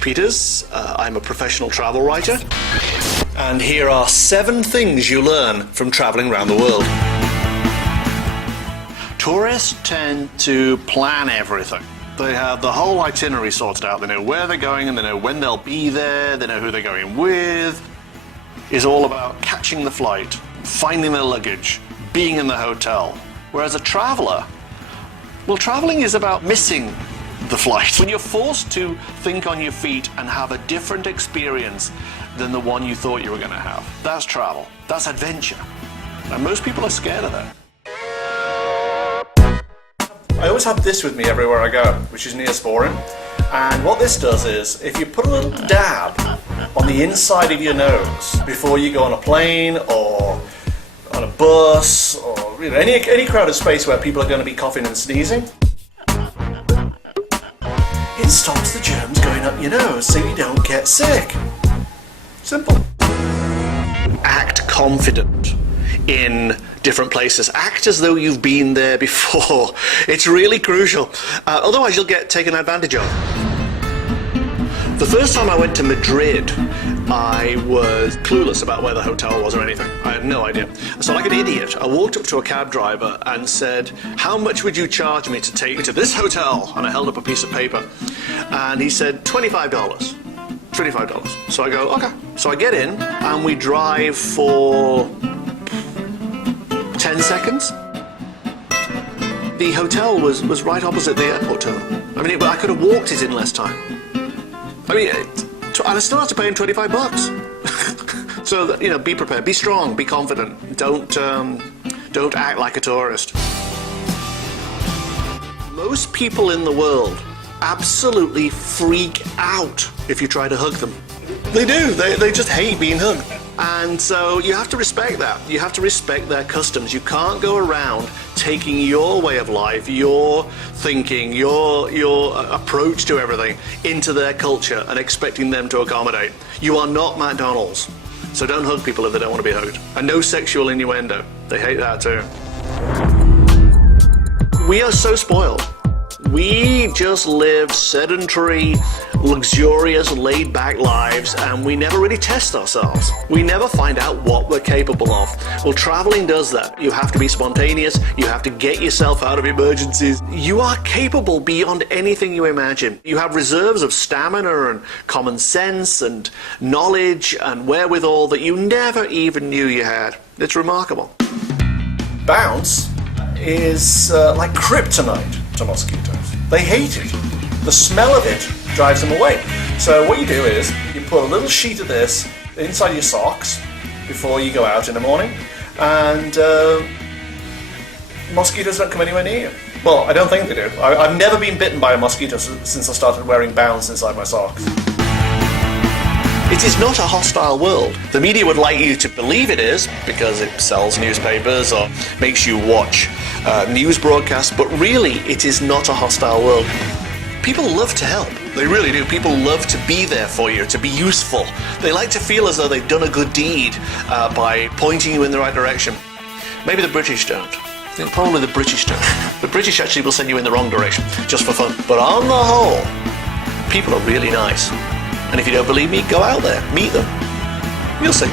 Josh Peters. I'm a professional travel writer. And here are 7 things you learn from traveling around the world. Tourists tend to plan everything. They have the whole itinerary sorted out. They know where they're going and they know when they'll be there. They know who they're going with. It's all about catching the flight, finding their luggage, being in the hotel. Whereas a traveler, well, traveling is about missing the flight. When you're forced to think on your feet and have a different experience than the one you thought you were going to have, that's travel. That's adventure. And most people are scared of that. I always have this with me everywhere I go, which is Neosporin. And what this does is, if you put a little dab on the inside of your nose before you go on a plane or on a bus or any crowded space where people are going to be coughing and sneezing, it stops the germs going up your nose so you don't get sick. Simple. Act confident in different places. Act as though you've been there before. It's really crucial. Otherwise you'll get taken advantage of. The first time I went to Madrid, I was clueless about where the hotel was or anything. I had no idea. So like an idiot, I walked up to a cab driver and said, "How much would you charge me to take me to this hotel?" And I held up a piece of paper. And he said, $25. $25. So I go, okay. So I get in and we drive for 10 seconds. The hotel was right opposite the airport terminal. I mean, I could have walked it in less time. I mean, and I still have to pay him $25. So, be prepared, be strong, be confident. Don't act like a tourist. Most people in the world absolutely freak out if you try to hug them. They do. They just hate being hugged. And so you have to respect that. You have to respect their customs. You can't go around taking your way of life, your thinking, your approach to everything into their culture and expecting them to accommodate. You are not McDonald's. So don't hug people if they don't want to be hugged. And no sexual innuendo. They hate that too. We are so spoiled. We just live sedentary, luxurious, laid-back lives, and we never really test ourselves. We never find out what we're capable of. Well, traveling does that. You have to be spontaneous. You have to get yourself out of emergencies. You are capable beyond anything you imagine. You have reserves of stamina and common sense and knowledge and wherewithal that you never even knew you had. It's remarkable. Bounce is like kryptonite to mosquitoes. They hate it. The smell of it drives them away. So what you do is you put a little sheet of this inside your socks before you go out in the morning, and mosquitoes don't come anywhere near you. Well, I don't think they do. I've never been bitten by a mosquito since I started wearing Bounce inside my socks. It is not a hostile world. The media would like you to believe it is because it sells newspapers or makes you watch news broadcasts, but really it is not a hostile world. People love to help. They really do. People love to be there for you, to be useful. They like to feel as though they've done a good deed by pointing you in the right direction. Maybe the British don't. Probably the British don't. The British actually will send you in the wrong direction, just for fun. But on the whole, people are really nice. And if you don't believe me, go out there, meet them. You'll see.